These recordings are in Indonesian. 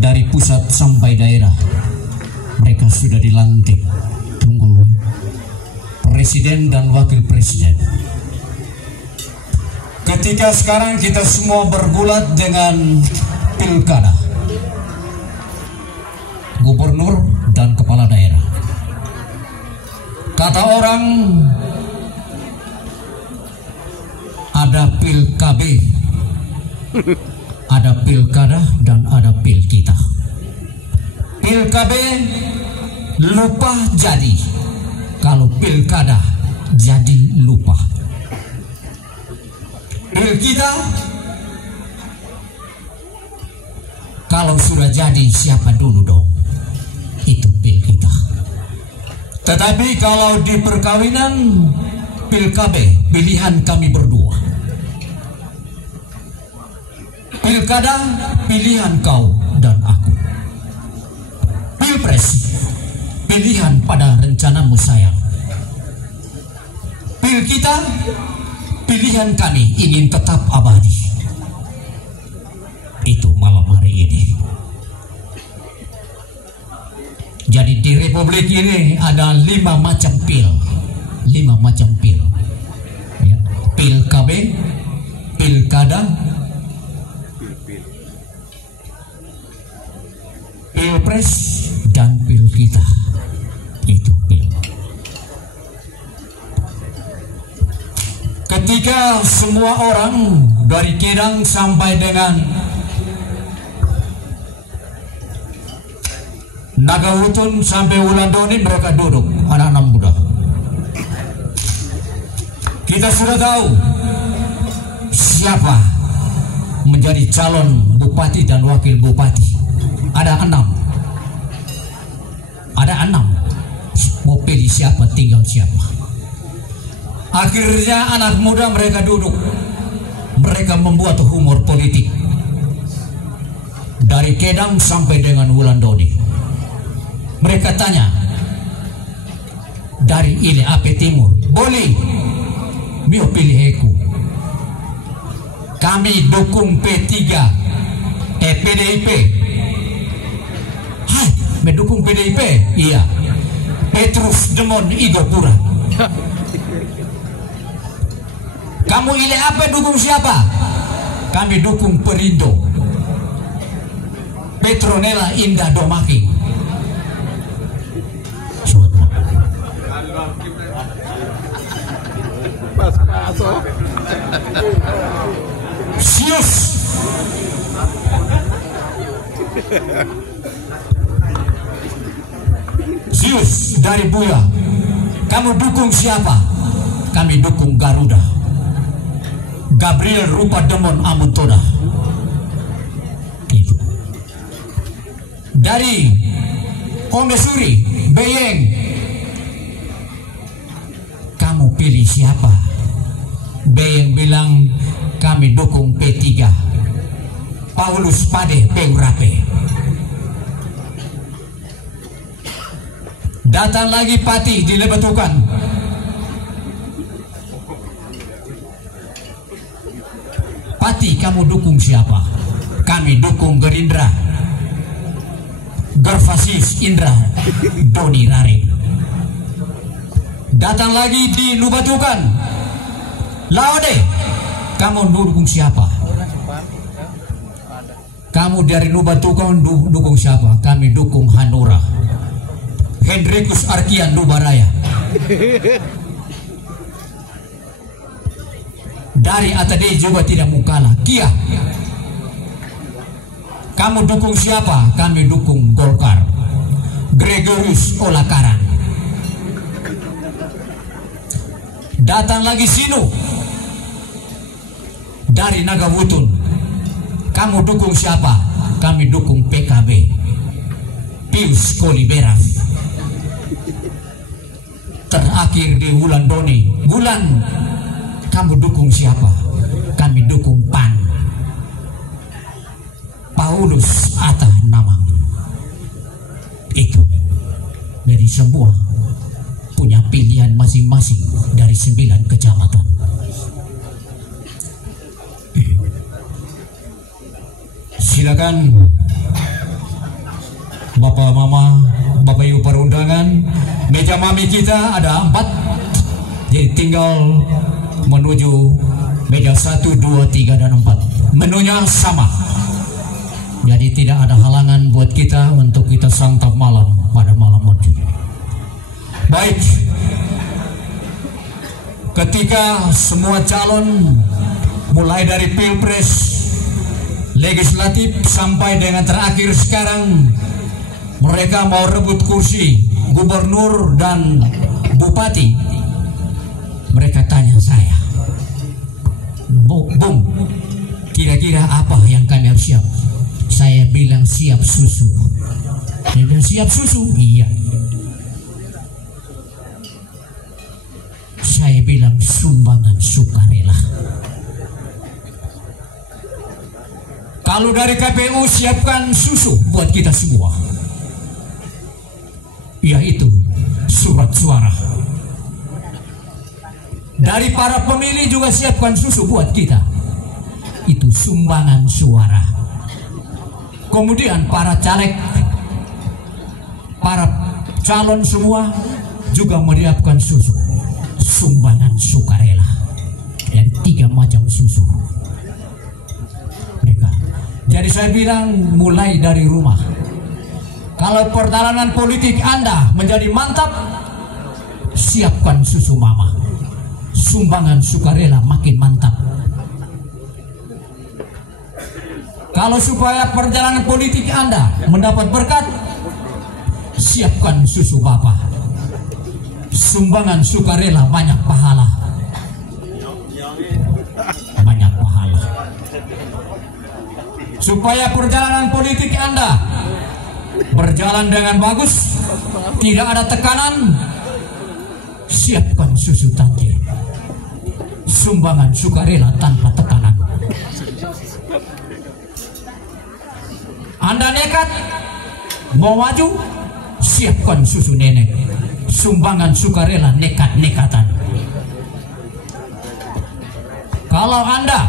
dari pusat sampai daerah mereka sudah dilantik. Tunggu presiden dan wakil presiden. Ketika sekarang kita semua bergulat dengan pilkada, gubernur dan kepala daerah. Kata orang ada pil KB, ada pilkada dan ada pil kita. Pil KB lupa jadi, kalau pilkada jadi lupa. Pil kita kalau sudah jadi siapa dulu dong, itu pil kita. Tetapi kalau di perkawinan pil KB pilihan kami berdua, pilkada pilihan kau dan aku, pilpres pilihan pada rencanamu sayang, pil kita pilihan kami ingin tetap abadi. Itu malam hari ini. Jadi di Republik ini ada 5 macam pil, 5 macam pil, ya. Pil KB, pilkada, pilpres dan pil kita. Itu pil. Ketika semua orang dari Kedang sampai dengan Nagawutun sampai Wulandoni mereka duduk, anak-anak muda. Kita sudah tahu siapa menjadi calon bupati dan wakil bupati. Ada 6. Ada 6. Mau pilih siapa, tinggal siapa. Akhirnya anak muda mereka duduk. Mereka membuat humor politik. Dari Kedang sampai dengan Wulandoni. Mereka tanya, dari Ile Ape Timur, boleh bio pilih Eku. Kami dukung P3, PDIP. Hai, mendukung PDIP? Iya. Petrus Demon Igopura. Kamu Ile Ape dukung siapa? Kami dukung Perindo. Petronella Indah Domaki. Sius. Sius dari Buya. Kamu dukung siapa? Kami dukung Garuda. Gabriel Rupa Demon Amuntoda. Itu. Dari Omesuri, Beyeng. Kamu pilih siapa? Beyeng bilang kami dukung P3. Paulus Pade Peurape. Datang lagi Pati di Lebetukan. Pati, kamu dukung siapa? Kami dukung Gerindra. Gervasis Indra Doni Rare. Datang lagi di Lubatukan. Laude, kamu dukung siapa? Kamu dari Lubatukan dukung siapa? Kami dukung Hanura. Hendrikus Arkian Nubaraya. Dari Atade juga tidak mau kalah. Kia, kamu dukung siapa? Kami dukung Golkar. Gregorius Olakaran. Datang lagi Sinu dari Nagawutun. Kamu dukung siapa? Kami dukung PKB. Pius Koliberaf. Terakhir di Wulandoni. Wulan, kamu dukung siapa? Kami dukung PAN. Paulus Atta Namang. Itu. Dari semua punya pilihan masing-masing dari 9 kecamatan. Silakan Bapak Mama, Bapak Ibu perundangan, meja mami kita ada 4, jadi tinggal menuju meja 1, 2, 3, dan 4. Menunya sama, jadi tidak ada halangan buat kita untuk kita santap malam pada malam itu. Baik, ketika semua calon mulai dari pilpres, legislatif sampai dengan terakhir sekarang, mereka mau rebut kursi gubernur dan bupati, mereka tanya saya, Bung, kira-kira apa yang kami harus siap? Saya bilang siap susu. Dia bilang siap susu? Iya. Saya bilang sumbangan sukarela. Kalau dari KPU siapkan susu buat kita semua, yaitu surat suara. Dari para pemilih juga siapkan susu buat kita, itu sumbangan suara. Kemudian para caleg, para calon semua juga menyiapkan susu, sumbangan sukarela. Dan 3 macam susu mereka. Jadi saya bilang mulai dari rumah. Kalau perjalanan politik Anda menjadi mantap, siapkan susu mama, sumbangan sukarela makin mantap. Kalau supaya perjalanan politik Anda mendapat berkat, siapkan susu bapak, sumbangan sukarela banyak pahala. Banyak pahala. Supaya perjalanan politik Anda berjalan dengan bagus, tidak ada tekanan, siapkan susu tangki, sumbangan sukarela tanpa tekanan. Anda nekat mau maju, siapkan susu nenek, sumbangan sukarela nekat-nekatan. Kalau Anda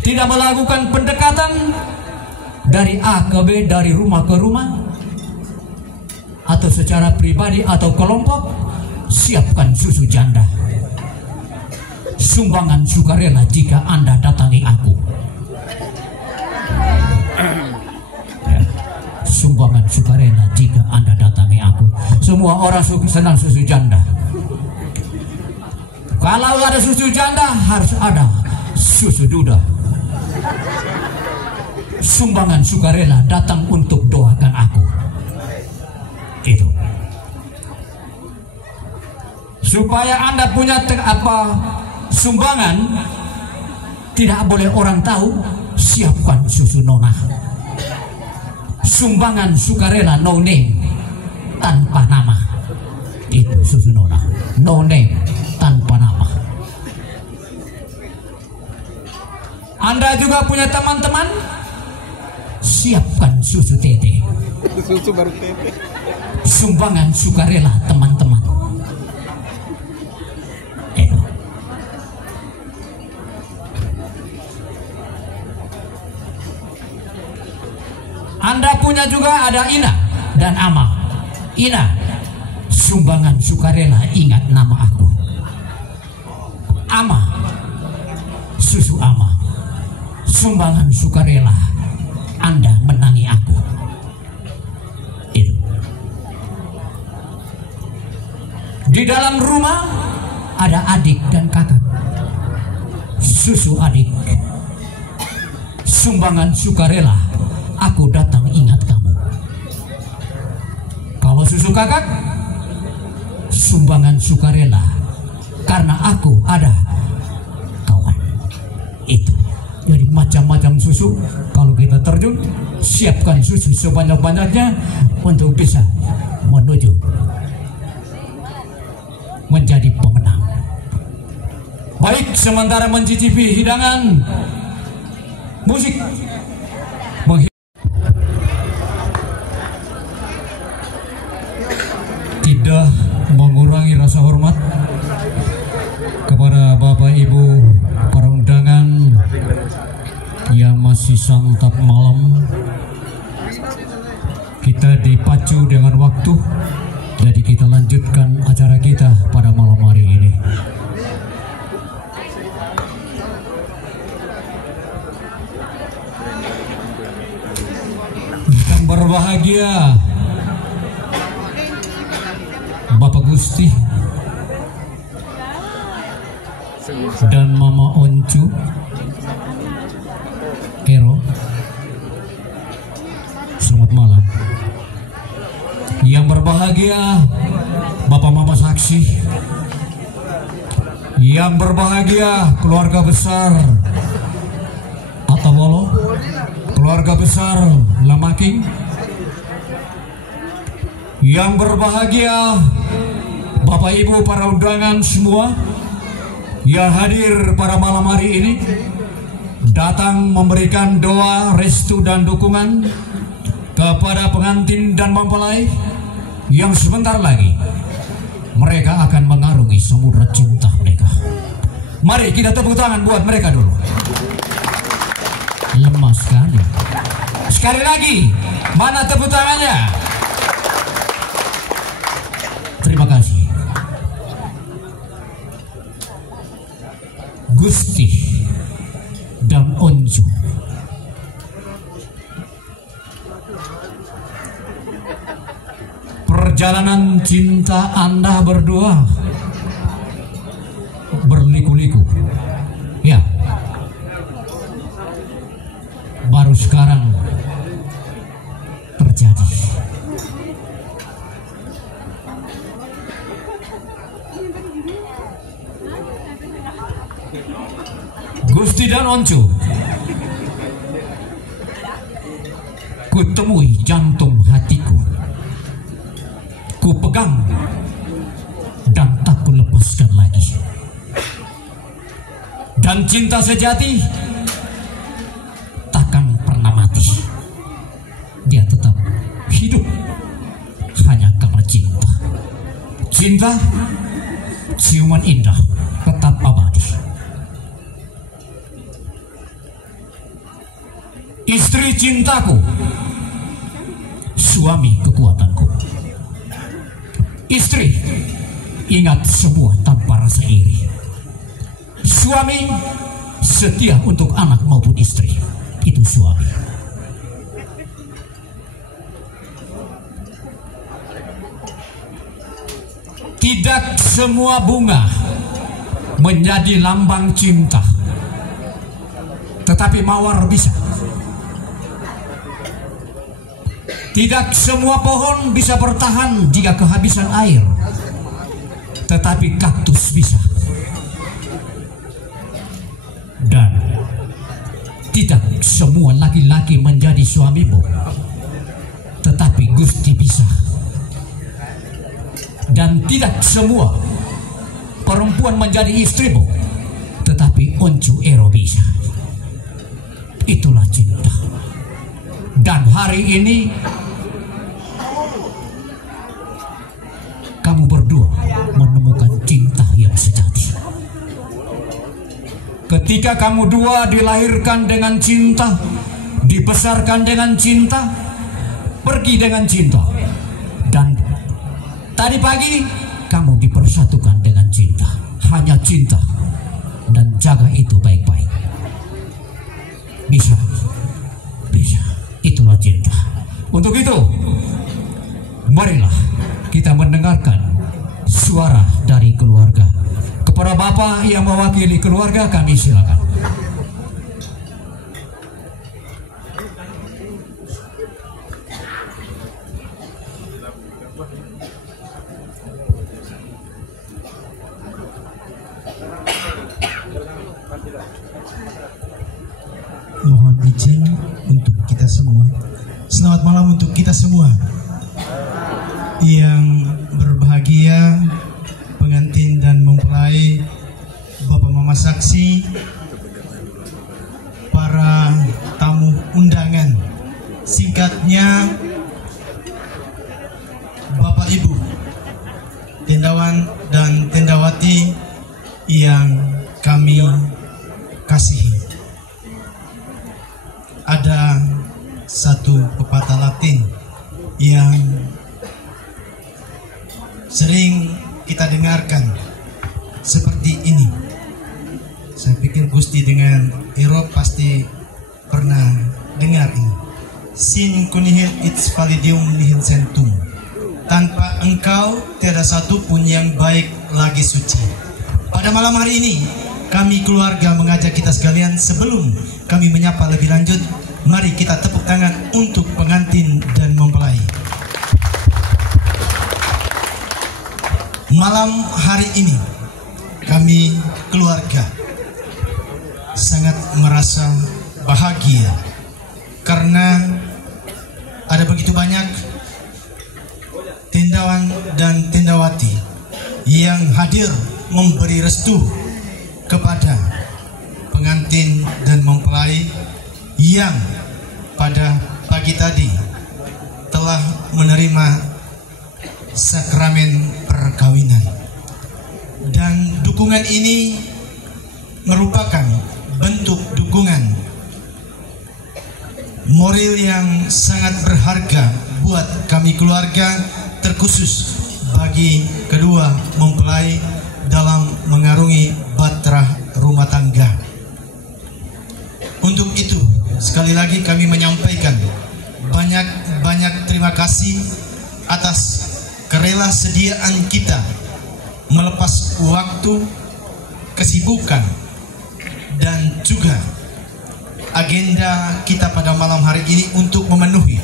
tidak melakukan pendekatan dari A ke B, dari rumah ke rumah, atau secara pribadi atau kelompok, siapkan susu janda, sumbangan sukarela jika Anda datangi aku. Ya, sumbangan sukarela jika Anda datangi aku. Semua orang senang susu janda. Kalau ada susu janda, harus ada susu duda. Sumbangan sukarela datang untuk doakan aku. Itu. Supaya Anda punya sumbangan, tidak boleh orang tahu, siapkan susu nona, sumbangan sukarela no name, tanpa nama. Itu susu nona, no name, tanpa nama. Anda juga punya teman-teman, siapkan susu tete, susu baru tete, sumbangan sukarela teman-teman. Anda punya juga ada Ina dan Ama. Ina, sumbangan sukarela, ingat nama aku. Ama, susu Ama, sumbangan sukarela, Anda menangi aku. Itu. Di dalam rumah ada adik dan kakak, susu adik, sumbangan sukarela, aku datang ingat kamu. Kalau susu kakak, sumbangan sukarela, karena aku ada kawan. Itu. Jadi macam-macam susu. Kalau kita terjun, siapkan susu sebanyak-banyaknya untuk bisa menuju menjadi pemenang. Baik, sementara mencicipi hidangan musik, tidak mengurangi rasa hormat kepada Bapak Ibu para undangan yang masih santap malam. Kita dipacu dengan waktu, jadi kita lanjutkan acara kita pada malam hari ini. Yang berbahagia Bapak Gusti dan Mama Oncu Ero, selamat malam. Yang berbahagia Bapak Mama Saksi, yang berbahagia keluarga besar Atawolo, keluarga besar Lamaking, yang berbahagia Bapak Ibu para undangan semua yang hadir pada malam hari ini, datang memberikan doa, restu dan dukungan kepada pengantin dan mempelai yang sebentar lagi mereka akan mengarungi samudra cinta mereka. Mari kita tepuk tangan buat mereka dulu. Lemah sekali. Sekali lagi, mana tepuk tangannya? Terima kasih. Gusti dan Oncu, perjalanan cinta Anda berdua berliku-liku. Ya, baru sekarang terjadi. Gusti dan Oncu, kutemui jantung hatiku, ku pegang dan tak ku lepaskan lagi. Dan cinta sejati takkan pernah mati, dia tetap hidup hanya karena cinta. Cinta, ciuman indah, tetap abadi. Istri cintaku, suami kekuatanku. Istri, ingat semua tanpa rasa iri. Suami, setia untuk anak maupun istri. Itu suami. Tidak semua bunga menjadi lambang cinta, tetapi mawar bisa. Tidak semua pohon bisa bertahan jika kehabisan air, tetapi kaktus bisa. Dan tidak semua laki-laki menjadi suamimu, tetapi Gusti bisa. Dan tidak semua perempuan menjadi istrimu, tetapi Oncu Ero bisa. Itulah cinta. Dan hari ini kamu berdua menemukan cinta yang sejati. Ketika kamu dua dilahirkan dengan cinta, dibesarkan dengan cinta, pergi dengan cinta, dan tadi pagi kamu dipersatukan dengan cinta. Hanya cinta, dan jaga itu baik-baik. Bisa, bisa. Itulah cinta. Untuk itu, marilah kita mendengarkan suara dari keluarga. Kepada Bapak yang mewakili keluarga, kami silakan. Mohon izin untuk kita semua. Selamat malam untuk kita semua. Yang berbahagia, pengantin dan mempelai, Bapak Mama Saksi, para tamu undangan, singkatnya Bapak Ibu, tendawan dan tendawati yang kami kasihi. ada satu pepatah Latin yang sering kita dengarkan seperti ini. Saya pikir Gusti dengan Ero pasti pernah dengar ini. Sin kunihil its validium nihil centum. Tanpa engkau tiada satu pun yang baik lagi suci. Pada malam hari ini kami keluarga mengajak kita sekalian, sebelum kami menyapa lebih lanjut, mari kita tepuk tangan untuk pengantin dan mempelai. Malam hari ini kami keluarga sangat merasa bahagia karena ada begitu banyak tendawan dan tendawati yang hadir memberi restu kepada pengantin dan mempelai yang pada pagi tadi telah menerima sakramen perkawinan. Dan dukungan ini merupakan bentuk dukungan moral yang sangat berharga buat kami keluarga, terkhusus bagi kedua mempelai dalam mengarungi bahtera rumah tangga. Untuk itu, sekali lagi kami menyampaikan banyak terima kasih atas kerela sediaan kita melepas waktu, kesibukan, dan juga agenda kita pada malam hari ini untuk memenuhi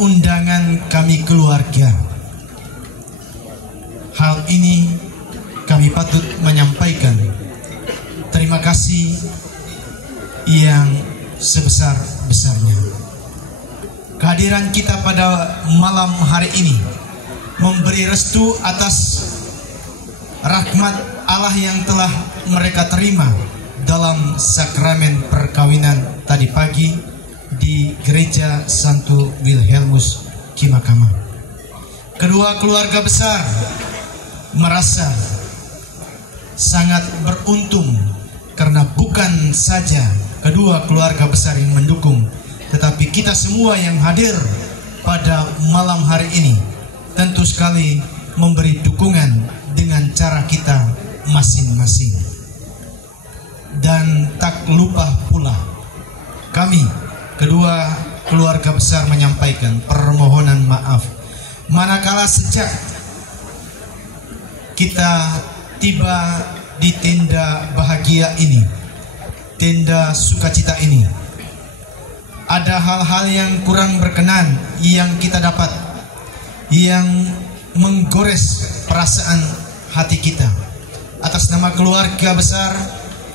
undangan kami keluarga. Hal ini kami patut menyampaikan terima kasih yang sebesar-besarnya. Kehadiran kita pada malam hari ini memberi restu atas rahmat Allah yang telah mereka terima dalam sakramen perkawinan tadi pagi di Gereja Santo Wilhelmus Kimakama. Kedua keluarga besar merasa sangat beruntung karena bukan saja kedua keluarga besar yang mendukung, tetapi kita semua yang hadir pada malam hari ini tentu sekali memberi dukungan dengan cara kita masing-masing. Dan tak lupa pula kami kedua keluarga besar menyampaikan permohonan maaf manakala sejak kita tiba di tenda bahagia ini, tenda sukacita ini, ada hal-hal yang kurang berkenan yang kita dapat, yang menggores perasaan hati kita. Atas nama keluarga besar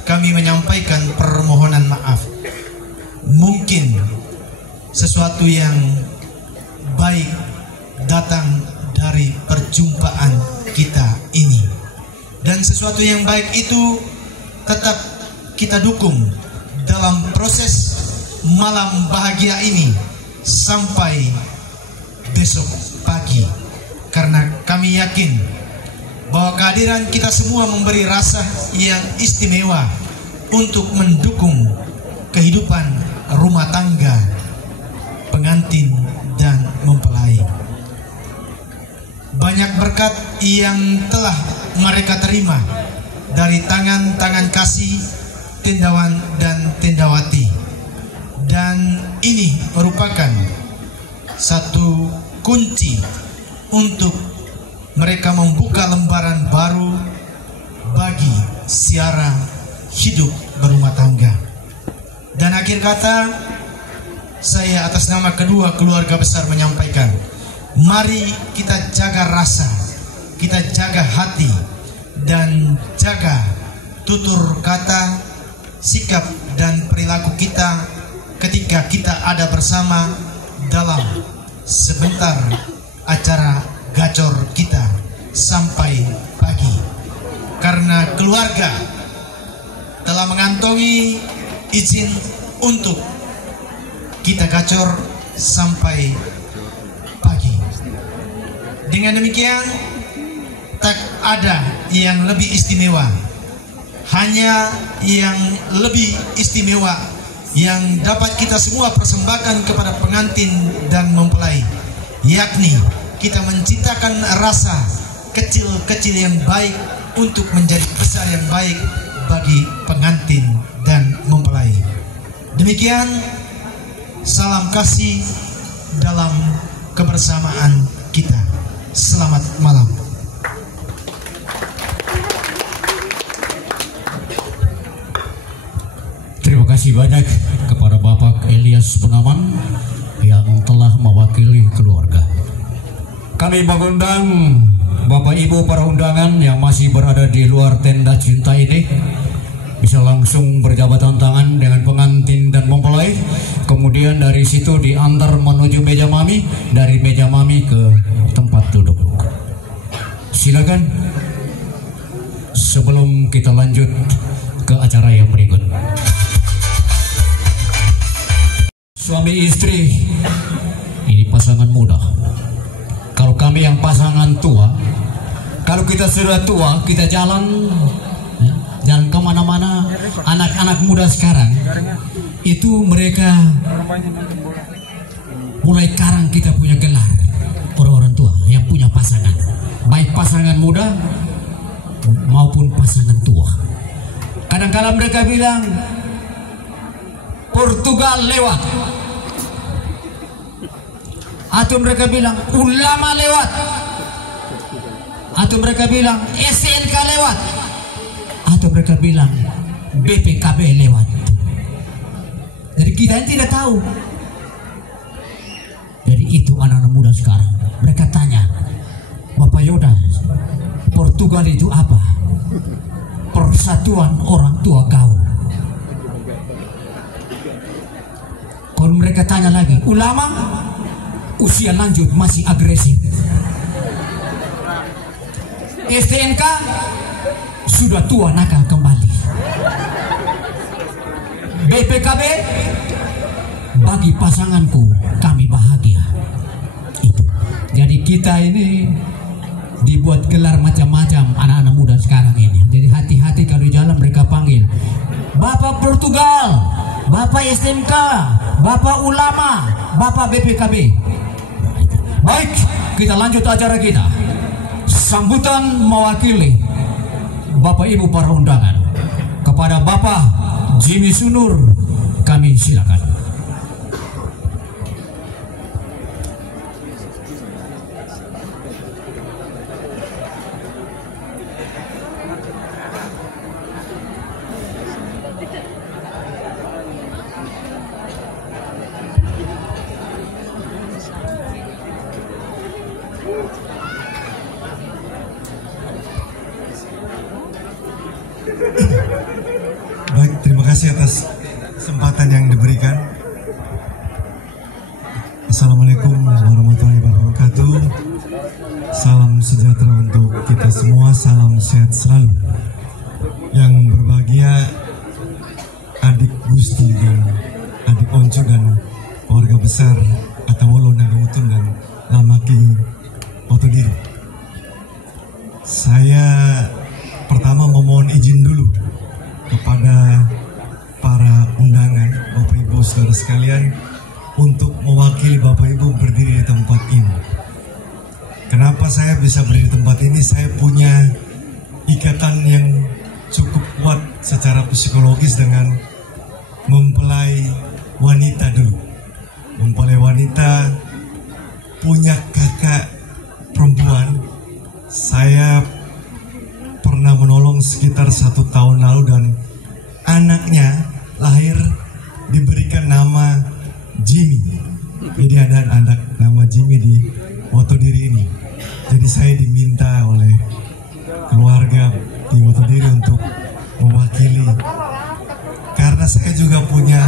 kami menyampaikan permohonan maaf. Mungkin sesuatu yang baik datang dari perjumpaan kita ini, dan sesuatu yang baik itu tetap kita dukung dalam proses malam bahagia ini sampai besok pagi, karena kami yakin bahwa kehadiran kita semua memberi rasa yang istimewa untuk mendukung kehidupan rumah tangga pengantin dan mempelai. Banyak berkat yang telah mereka terima dari tangan-tangan kasih tendawan dan tendawati, dan ini merupakan satu kunci untuk mereka membuka lembaran baru bagi siara hidup berumah tangga. Dan akhir kata, saya atas nama kedua keluarga besar menyampaikan, mari kita jaga rasa, kita jaga hati, dan jaga tutur kata, sikap dan perilaku kita ketika kita ada bersama dalam sebentar acara gacor kita sampai pagi. Karena keluarga telah mengantongi izin untuk kita gacor sampai pagi. Dengan demikian, tak ada yang lebih istimewa. Hanya yang lebih istimewa yang dapat kita semua persembahkan kepada pengantin dan mempelai, yakni kita menciptakan rasa kecil-kecil yang baik untuk menjadi besar yang baik bagi pengantin dan mempelai. Demikian, salam kasih dalam kebersamaan kita. Selamat malam. Terima kasih banyak kepada Bapak Elias Penaman yang telah mewakili keluarga. Kami mengundang Bapak Ibu para undangan yang masih berada di luar tenda cinta ini bisa langsung berjabatan tangan dengan pengantin dan mempelai. Kemudian dari situ diantar menuju meja mami, dari meja mami ke tempat duduk. Silakan. Sebelum kita lanjut ke acara yang berikut. Suami istri ini pasangan muda. Kalau kami yang pasangan tua, kalau kita sudah tua, kita jalan kemana-mana. Anak-anak muda sekarang itu mereka mulai karang kita punya gelar orang-orang tua yang punya pasangan, baik pasangan muda maupun pasangan tua. Kadang-kadang mereka bilang Portugal lewat, atau mereka bilang ulama lewat, atau mereka bilang STNK lewat, atau mereka bilang BPKB lewat. Jadi kita tidak tahu. Jadi itu anak-anak muda sekarang. Mereka tanya, Bapak Yoda, Portugal itu apa? Persatuan Orang Tua Gaul. Kalau mereka tanya lagi, ulama usia lanjut masih agresif. STNK sudah tua nakal kembali. BPKB bagi pasanganku kami bahagia. Itu. Jadi kita ini dibuat gelar macam-macam anak-anak muda sekarang ini. Jadi hati-hati kalau di jalan mereka panggil Bapak Portugal, Bapak STNK, Bapak Ulama, Bapak BPKB. Baik, kita lanjut acara kita. Sambutan mewakili Bapak Ibu para undangan kepada Bapak Jimmy Sunur, kami silakan. Baik, terima kasih atas kesempatan yang diberikan. Assalamualaikum warahmatullahi wabarakatuh. Salam sejahtera untuk kita semua, salam sehat selalu. Yang berbahagia adik Gusti dan adik Onco dan keluarga besar Atawolo Nagautun dan Lamaki Otodiri. Saya pertama memohon izin dulu kepada para undangan, Bapak Ibu saudara sekalian, untuk mewakili Bapak Ibu berdiri di tempat ini. Kenapa saya bisa berdiri di tempat ini? Saya punya ikatan yang cukup kuat secara psikologis dengan mempelai wanita dulu. Mempelai wanita punya kakak perempuan. Saya pernah menolong sekitar 1 tahun lalu dan anaknya lahir diberikan nama Jimmy. Jadi ada anak nama Jimmy di Wotodiri ini. Jadi saya diminta oleh keluarga di Wotodiri untuk mewakili, karena saya juga punya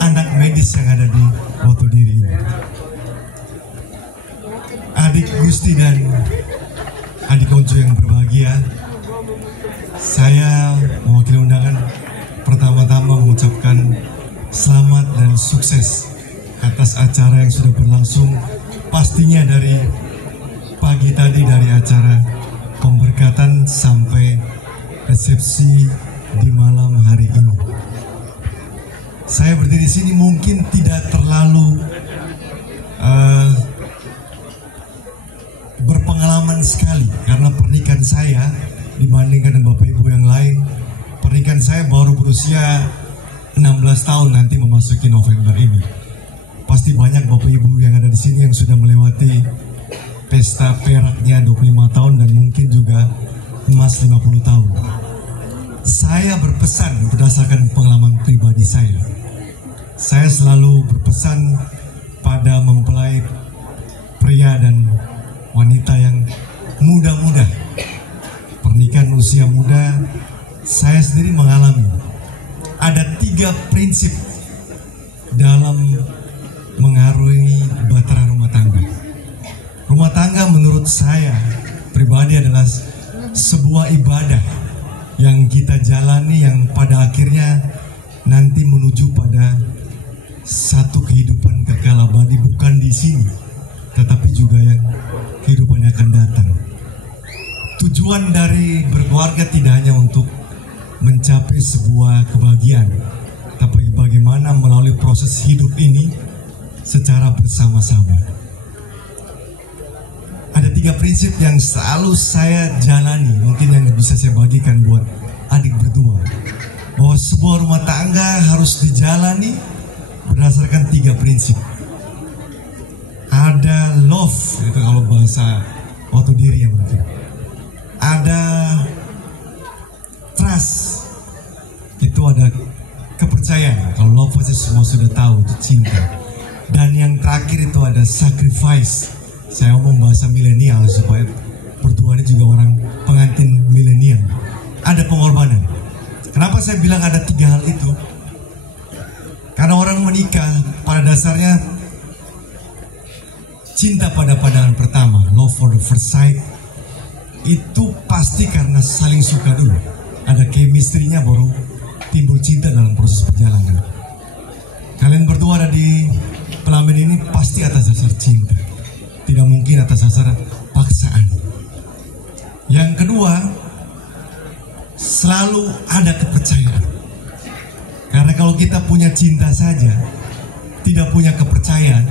anak medis yang ada di Wotodiri ini. Adik Gusti dan adik Onco yang berbahagia, saya mewakili undangan pertama-tama mengucapkan selamat dan sukses atas acara yang sudah berlangsung, pastinya dari pagi tadi, dari acara pemberkatan sampai resepsi di malam hari ini. Saya berdiri di sini mungkin tidak terlalu berpengalaman sekali karena pernikahan saya dibandingkan dengan Bapak Ibu yang lain. Pernikahan saya baru berusia 16 tahun, nanti memasuki November ini. Pasti banyak Bapak Ibu yang ada di sini yang sudah melewati pesta peraknya 25 tahun dan mungkin juga emas 50 tahun. Saya berpesan berdasarkan pengalaman pribadi saya. Saya selalu berpesan pada mempelai pria dan wanita yang muda-muda, pernikahan usia muda. Saya sendiri mengalami ada 3 prinsip dalam mengarungi bahtera rumah tangga. Rumah tangga menurut saya pribadi adalah sebuah ibadah yang kita jalani, yang pada akhirnya nanti menuju pada satu kehidupan kekal abadi, bukan di sini tetapi juga yang kehidupan yang akan datang. Tujuan dari berkeluarga tidak hanya untuk mencapai sebuah kebahagiaan, tapi bagaimana melalui proses hidup ini secara bersama-sama. Ada 3 prinsip yang selalu saya jalani, mungkin yang bisa saya bagikan buat adik berdua, bahwa sebuah rumah tangga harus dijalani berdasarkan 3 prinsip. Ada love, itu kalau bahasa otot diri ya mungkin. Ada trust, itu ada kepercayaan. Kalau love pasti semua sudah tahu, itu cinta. Dan yang terakhir itu ada sacrifice. Saya ngomong bahasa milenial supaya berdua ini juga orang pengantin milenial. Ada pengorbanan. Kenapa saya bilang ada 3 hal itu? Karena orang menikah pada dasarnya cinta pada pandangan pertama, love for the first sight, itu pasti karena saling suka dulu. Ada chemistry-nya baru timbul cinta dalam proses perjalanan. Kalian berdua ada di Pelamin ini pasti atas dasar cinta, tidak mungkin atas dasar paksaan. Yang kedua, selalu ada kepercayaan. Karena kalau kita punya cinta saja, tidak punya kepercayaan,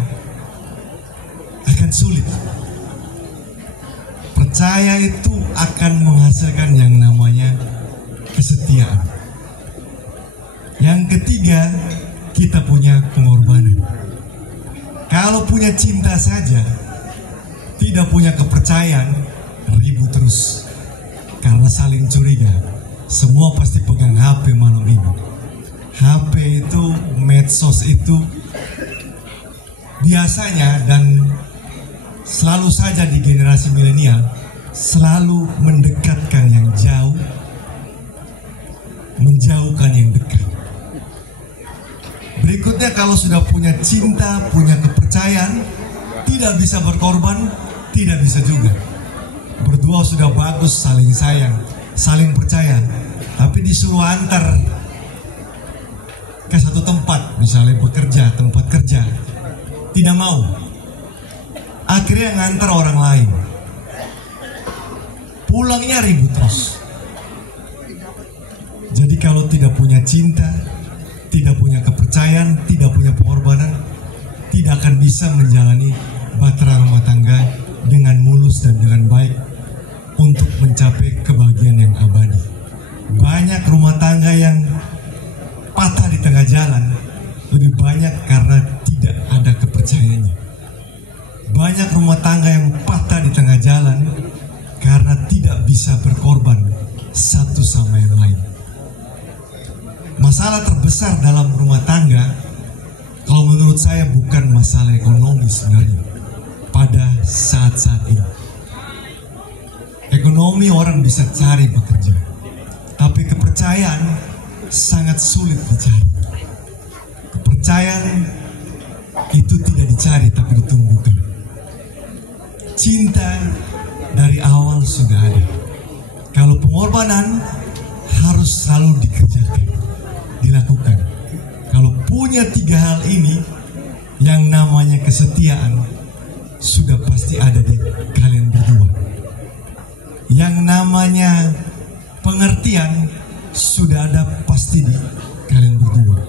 akan sulit. Percaya itu akan menghasilkan yang namanya kesetiaan. Yang ketiga, kita punya pengorbanan. Kalau punya cinta saja, tidak punya kepercayaan, ribut terus. Karena saling curiga. Semua pasti pegang HP malam ini. HP itu, medsos itu, biasanya dan selalu saja di generasi milenial selalu mendekatkan yang jauh, menjauhkan yang dekat. Berikutnya, kalau sudah punya cinta, punya kepercayaan, tidak bisa berkorban, tidak bisa juga. Berdua sudah bagus, saling sayang, saling percaya, tapi disuruh antar ke satu tempat, misalnya bekerja, tempat kerja, tidak mau. Akhirnya ngantar orang lain. Pulangnya ribut terus. Jadi kalau tidak punya cinta, tidak punya kepercayaan, tidak punya pengorbanan, tidak akan bisa menjalani bahtera rumah tangga dengan mulus dan dengan baik untuk mencapai kebahagiaan yang abadi. Banyak rumah tangga yang patah di tengah jalan, lebih banyak karena tidak ada kepercayaannya. Banyak rumah tangga yang patah di tengah jalan karena tidak bisa berkorban satu sama yang lain. Masalah terbesar dalam rumah tangga, kalau menurut saya, bukan masalah ekonomi sebenarnya pada saat-saat ini. Ekonomi orang bisa cari bekerja, tapi kepercayaan sangat sulit dicari. Kepercayaan itu tidak dicari tapi ditumbuhkan. Cinta dari awal sudah ada. Kalau pengorbanan harus selalu dikerjakan, dilakukan. Kalau punya 3 hal ini, yang namanya kesetiaan sudah pasti ada di kalian berdua. Yang namanya pengertian sudah ada pasti di kalian berdua.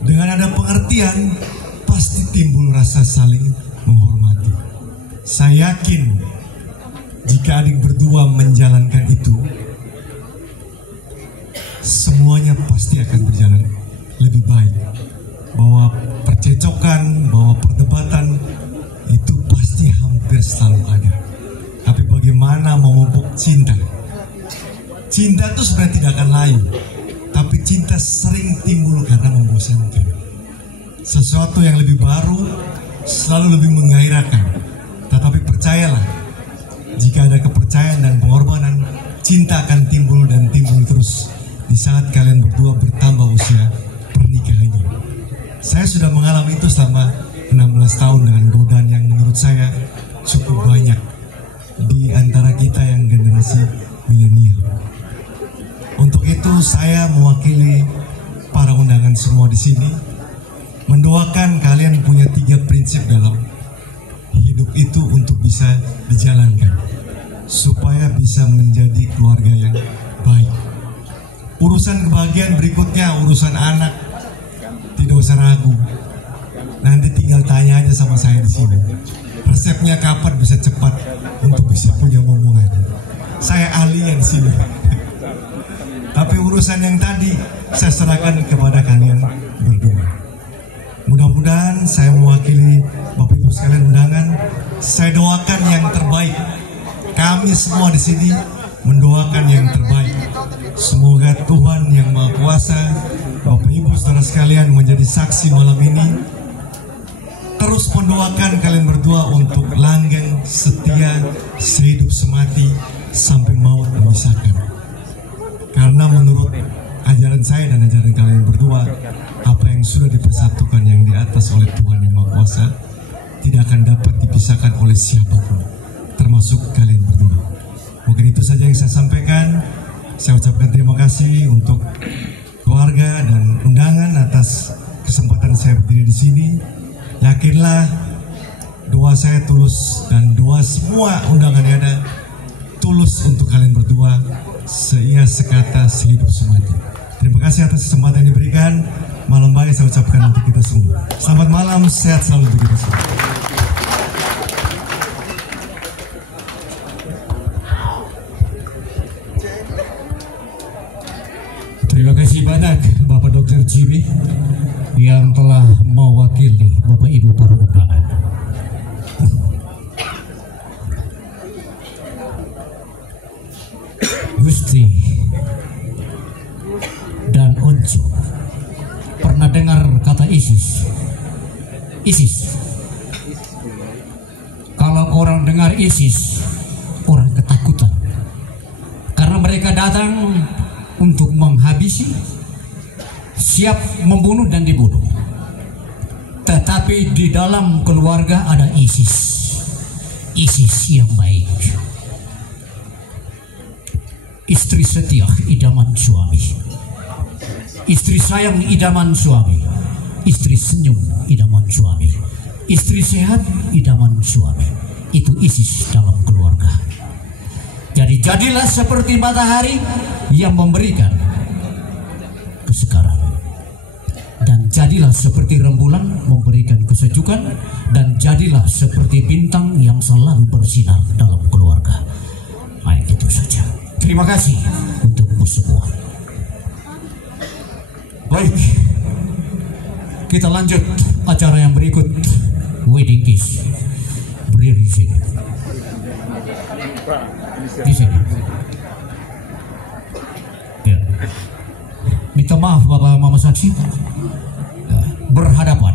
Dengan ada pengertian, pasti timbul rasa saling menghormati. Saya yakin jika adik berdua menjalankan itu, semuanya pasti akan berjalan lebih baik. Bahwa percecokan, bahwa perdebatan itu pasti hampir selalu ada. Tapi bagaimana memupuk cinta? Cinta itu sebenarnya tidak akan layu, tapi cinta sering timbul karena membosankan. Sesuatu yang lebih baru selalu lebih menggairahkan. Tetapi percayalah, jika ada kepercayaan dan pengorbanan, cinta akan timbul dan timbul terus di saat kalian berdua bertambah usia pernikahannya. Saya sudah mengalami itu selama 16 tahun dengan godaan yang menurut saya cukup banyak di antara kita yang generasi milenial. Untuk itu saya mewakili para undangan semua di sini mendoakan kalian punya 3 prinsip dalam hidup itu untuk bisa dijalankan supaya bisa menjadi keluarga yang baik. Urusan kebahagiaan berikutnya, urusan anak, tidak usah ragu. Nanti tinggal tanya aja sama saya di sini. Resepnya kapan bisa cepat untuk bisa punya momongan. Saya ahlinya di sini. Tapi urusan yang tadi saya serahkan kepada kalian berdua. Mudah-mudahan saya mewakili Bapak Ibu sekalian undangan. Saya doakan yang terbaik. Kami semua di sini mendoakan yang terbaik. Semoga Tuhan yang Maha Kuasa, Bapak Ibu saudara sekalian menjadi saksi malam ini, terus mendoakan kalian berdua untuk langgeng setia sehidup semati sampai maut memisahkan. Karena menurut ajaran saya dan ajaran kalian berdua, apa yang sudah dipersatukan yang di atas oleh Tuhan yang Maha Kuasa tidak akan dapat dipisahkan oleh siapapun, termasuk kalian berdua. Mungkin itu saja yang saya sampaikan. Saya ucapkan terima kasih untuk keluarga dan undangan atas kesempatan saya berdiri di sini. Yakinlah doa saya tulus dan doa semua undangan yang ada tulus untuk kalian berdua, seia sekata sehidup semati. Terima kasih atas kesempatan yang diberikan. Malam baik saya ucapkan untuk kita semua. Selamat malam, sehat selalu untuk kita semua. Terima kasih banyak Bapak Dr. Jimmy yang telah mewakili Bapak Ibu para undangan. Gusti dan Onco pernah dengar kata ISIS? ISIS. Kalau orang dengar ISIS, orang ketakutan karena mereka datang untuk menghabisi, siap membunuh dan dibunuh. Tetapi di dalam keluarga ada ISIS, ISIS yang baik. Istri setia idaman suami, istri sayang idaman suami, istri senyum idaman suami, istri sehat idaman suami. Itu ISIS dalam keluarga. Jadi jadilah seperti matahari yang memberikan kesegaran, dan jadilah seperti rembulan memberikan kesejukan, dan jadilah seperti bintang yang selalu bersinar dalam keluarga. Baik, itu saja. Terima kasih untukmu semua. Baik, kita lanjut acara yang berikut, wedding kiss. Berdiri di sini. Di sini. Ya. Minta maaf Bapak Mama Saksi. Ya. Berhadapan.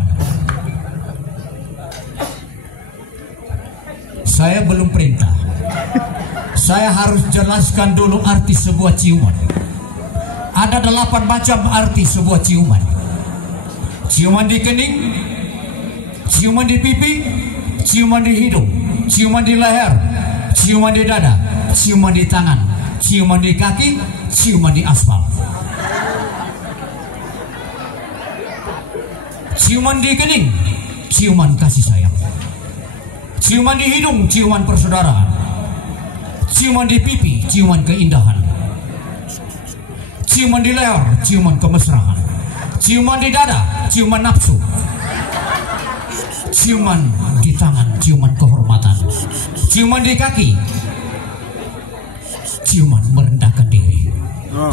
Saya belum perintah. Saya harus jelaskan dulu arti sebuah ciuman. Ada 8 macam arti sebuah ciuman. Ciuman di kening, ciuman di pipi, ciuman di hidung, ciuman di leher, ciuman di dada, ciuman di tangan, ciuman di kaki, ciuman di aspal. Ciuman di kening, ciuman kasih sayang. Ciuman di hidung, ciuman persaudaraan. Ciuman di pipi, ciuman keindahan. Ciuman di leher, ciuman kemesraan. Ciuman di dada, ciuman nafsu, ciuman di tangan, ciuman kehormatan, ciuman di kaki, ciuman merendahkan diri.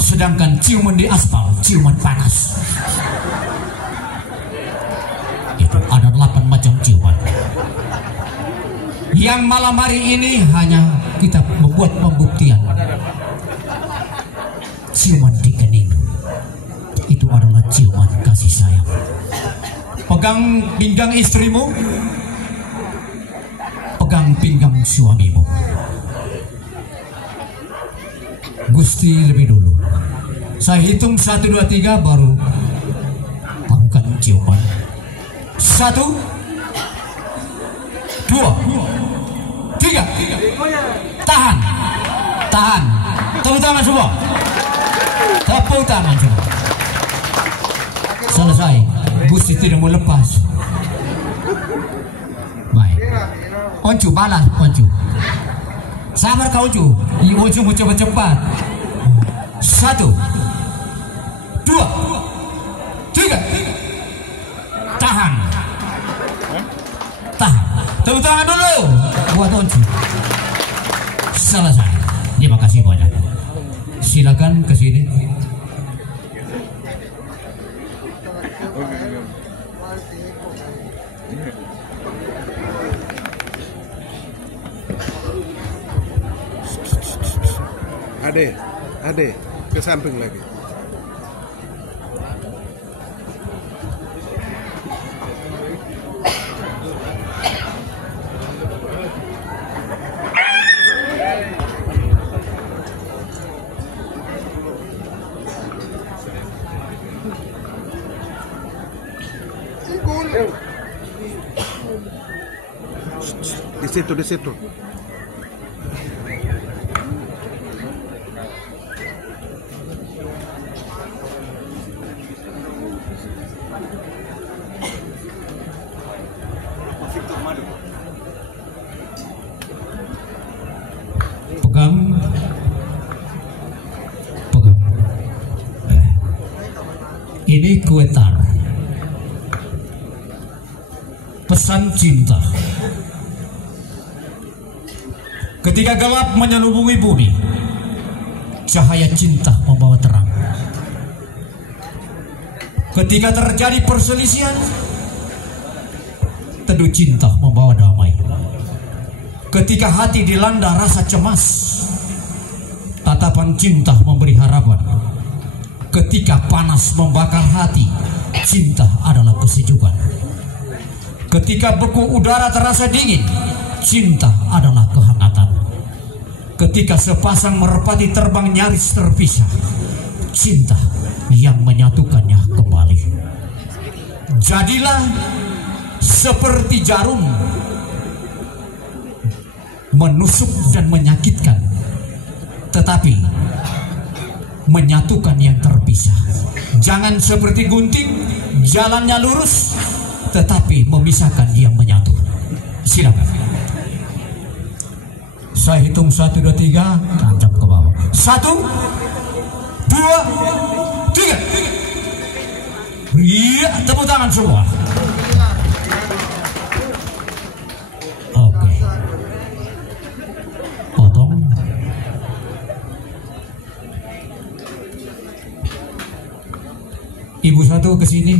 Sedangkan ciuman di aspal, ciuman panas. Itu ada 8 macam ciuman. Yang malam hari ini hanya kita membuat pembuktian. Ciuman di kening itu adalah ciuman kasih sayang. Pegang pinggang istrimu, pegang pinggang suamimu. Gusti lebih dulu. Saya hitung 1, 2, 3 baru lakukan ciuman. 1, 2, 3. Tahan. Tahan. Tepuk tangan semua. Tepuk tangan semua. Selesai. Gusti tidak mau lepas. Baik. Oncu balas, Oncu. Sabar kau Oncu. Oncu mau cepat-cepat. 1, 2, 3. Tahan. Tahan. Tepuk tangan dulu buat Oncu. Selesai. Terima kasih banyak. Silakan ke sini. Ade, ke samping lagi. Di situ. Pegang. Ini kue tar. Pesan cinta. Ketika gelap menyelubungi bumi, cahaya cinta membawa terang. Ketika terjadi perselisihan, teduh cinta membawa damai. Ketika hati dilanda rasa cemas, tatapan cinta memberi harapan. Ketika panas membakar hati, cinta adalah kesejukan. Ketika beku udara terasa dingin, cinta adalah kehangatan. Ketika sepasang merpati terbang nyaris terpisah, cinta yang menyatukannya kembali. Jadilah seperti jarum, menusuk dan menyakitkan, tetapi menyatukan yang terpisah. Jangan seperti gunting, jalannya lurus, tetapi memisahkan yang menyatu. Silakan. Saya hitung 1, 2, 3, tancap ke bawah. 1, 2, 3. Iya, tepuk tangan semua. Oke. Potong. Ibu satu ke sini.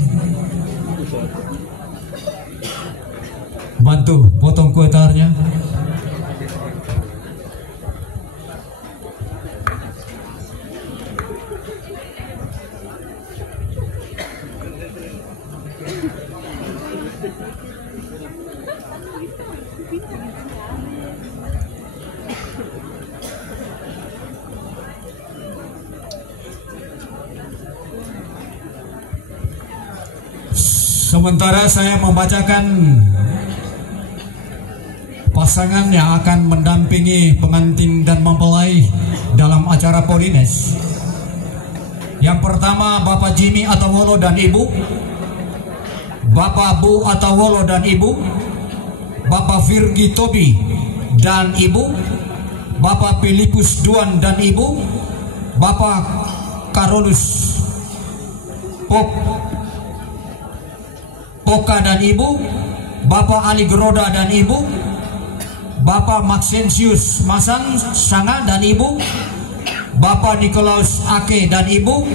Bantu potong kue tarnya. Sementara saya membacakan pasangan yang akan mendampingi pengantin dan mempelai dalam acara Polines. Yang pertama Bapak Jimmy Atawolo dan Ibu, Bapak Bu Atawolo dan Ibu, Bapak Virgi Tobi dan Ibu, Bapak Filipus Duan dan Ibu, Bapak Karolus Pop Poka dan Ibu, Bapak Ali Geroda dan Ibu, Bapak Maxensius Masang Sanga dan Ibu, Bapak Nikolaus Ake dan Ibu,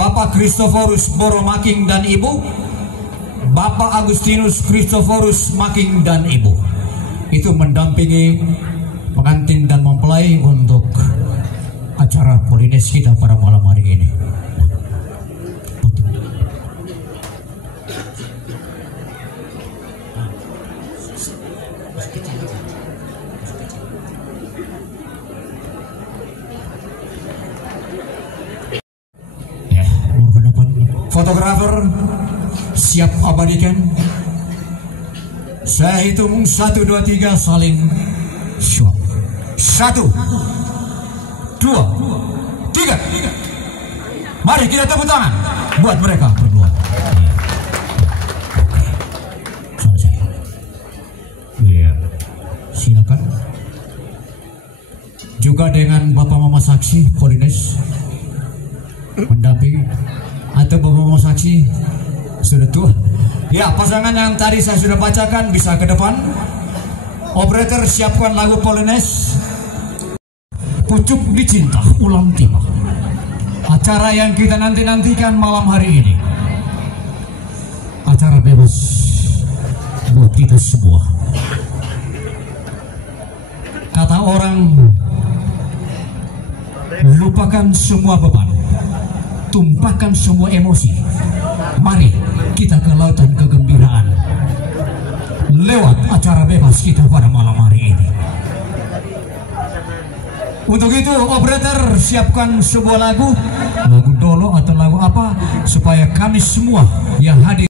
Bapak Christophorus Boromaking dan Ibu, Bapak Agustinus Christophorus Making dan Ibu. Itu mendampingi pengantin dan mempelai untuk acara Polines kita pada malam hari ini. Fotografer siap abadikan. Saya hitung 1, 2, 3 saling syuap. 1, 2, 3. Mari kita tepuk tangan buat mereka berdua. Selesai. Iya. Silakan. Juga dengan Bapak Mama Saksi Polines mendampingi, atau Bapak Mama Saksi sudah tua. Ya, pasangan yang tadi saya sudah bacakan bisa ke depan. Operator siapkan lagu Polines Pucuk Dicinta ulang tiba. Acara yang kita nantikan malam hari ini. Acara bebas buat kita semua. Kata orang, lupakan semua beban, tumpahkan semua emosi. Mari kita ke lautan kegembiraan lewat acara bebas kita pada malam hari ini. Untuk itu operator siapkan sebuah lagu dolo atau lagu apa supaya kami semua yang hadir